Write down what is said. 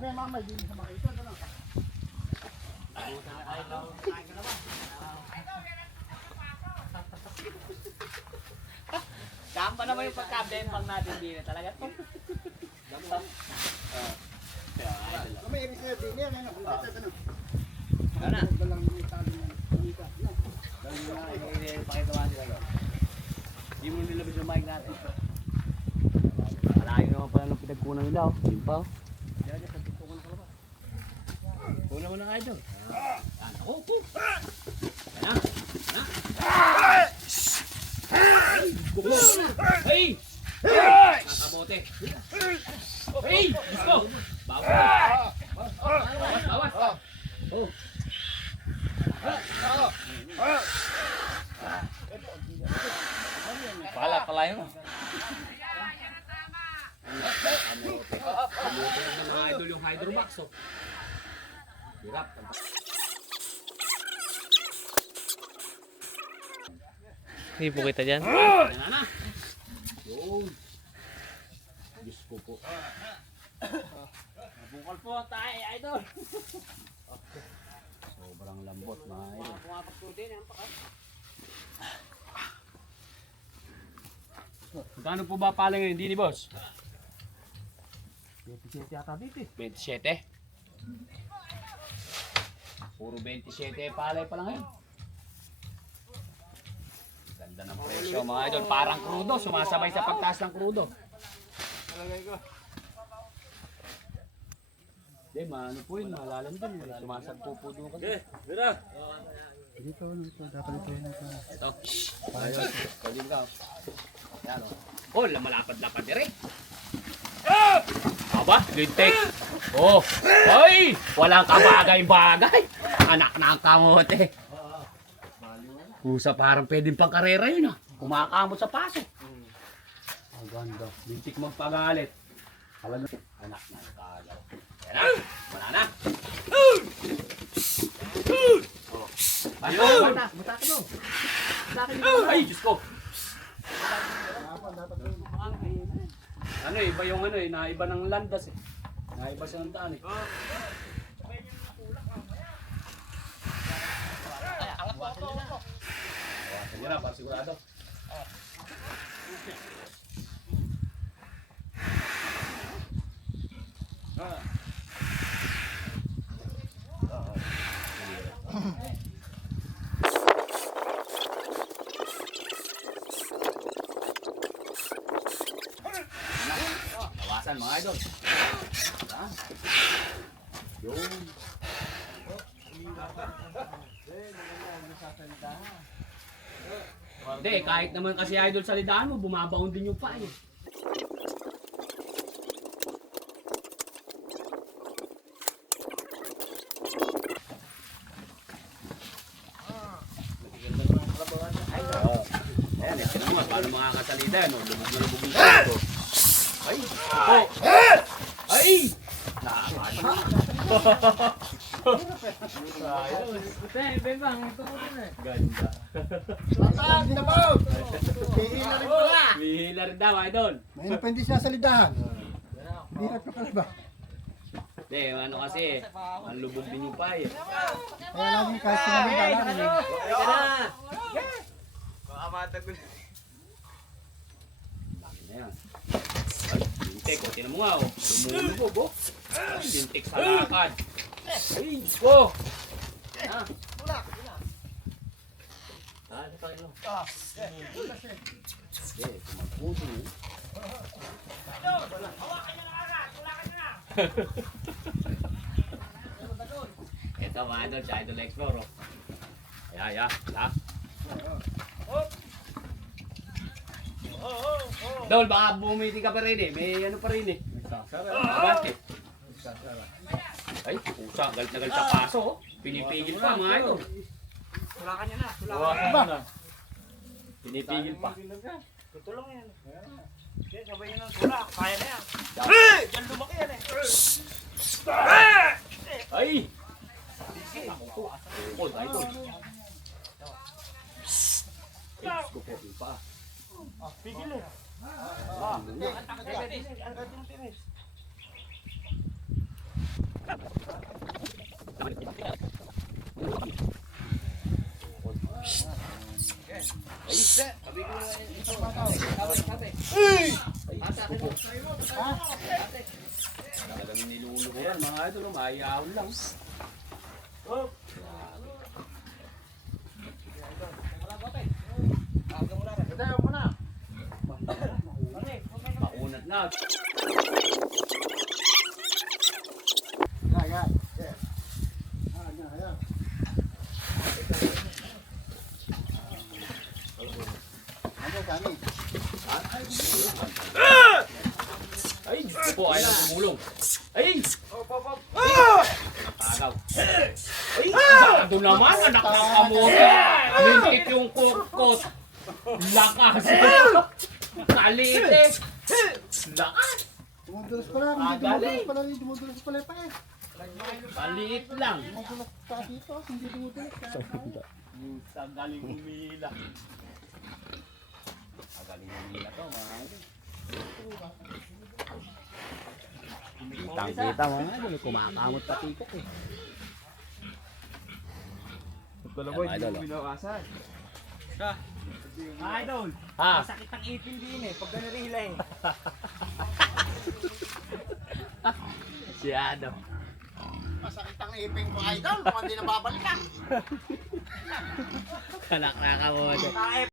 May mamay din sa makita. Tama naman yung pagkabempang natin din talaga. May ibig sabihin yan, ano? Kung kita ka na. Ano na? Walang mitado na. Pakitawa nila doon. Hindi mo nilabas yung mic natin. Malayo naman pala ng pinagkunan nila. Yun pa. Kuna mo na kayo doon. Yan. Ako. Yan na. Hey! Kakabote. Hey! Gusto! Bawas! Bawas! Oh! Pala yun. Kabote ng mga idol yung Hydromax. Hirap. Hindi po kita dyan. Yan na. Yun. Diyos ko po. Bukal po tayo, idol. Sobrang lambot, mga idol. Magkano po ba pala ngayon, Dini boss? 27 yata dito. 27? Puro 27 palay pa lang ngayon. Ganda ng presyo mga idol. Parang krudo. Sumasabay sa pagtaas ng krudo. Hindi, ano po yun. Malalim din. Sumasagpo po doon kasi. Dito, dapat ito yun. Ito. Ayun. Pwede ka. Yan o. Oh, malapad-lapad din rin. Aba, lintik. Oh. Ay! Walang kabagay-bagay. Anak na ang kamote. Kusa parang pwedeng pang karera yun ah. Kumakamot sa paso. Ang ganda. Lintik mong pagalit. Anak na ang kalaw. Yan na. Wala na. Ayun! Matake mo. Ay, Diyos ko. Ano iba yung ano naiba ng landas eh. Naiba siya ng daan eh. Awasan nyo na, para sigurado. Awasan mga idol. Yun. Hindi, kahit naman kasi idol sa lidaan mo, bumabaon din yung paa eh. Ayan, ito naman, paano makakasalida, no? Lubog na lubog yung paa ko. Ay! Ito! Ay! Nakakano. Ganda. Hihila rin pala. Hihila rin daw, idol. May pa hindi siya sa lidahan. Hirap ka pala ba? Hindi, ano kasi, ang lubog din yung paa eh. Kaya lagi kahit sinabing dalarin eh. Ika na! Laki na yan. Ay, lintik, o, tinan mo nga o. Lumulubog o. Ay, lintik sa lakad. Ay, Diyos ko! Ah. Ah, ito tayo. Okay, kumagpuso eh. Ito mga idol, si Idol Explorer. Ya. Dol, baka bumiti ka pa rin eh. May ano pa rin eh. Bakit? Ay, pusa, galit na galit sa paso. Oh. Pinipigil pa mga idol. Tulakan niya na. Pinipigil pa. Tutulong yan. Okay, sabay yun ang tula. Kaya na yan. Diyan lumaki yan eh. Ay! Ako, idol. Ay, gusto ko pa. Pigil eh. Tinis. Talagang niluluhuran mga idol, mayayaw lang. Oh. Maunat na. Yan. Yan. Ano kami? Ay, Diyos ko po, ayaw nang tumulong. Ay! Agaw. Ay, sarado naman, anak ng kamote. Lintik yung kukot. Lakas. Kalit eh. Lakas. Dumudulas pala. Galing. Dumudulas pala pa eh. Maliit lang. Dumudulas pa dito. Hindi dumudulas. Sa galing umila. Sa galing umila to, mga idol. Kitang-kita mga idol, kumakamot pati ko eh. Kalaboy, Yan, idol, oh. binakasan. Idol, Ha? masakit ang ipin din eh, pag ganarila eh. Siyado. Masakit ang ipin ko, idol. Kung hindi na babalik ka. Kanak na kamote.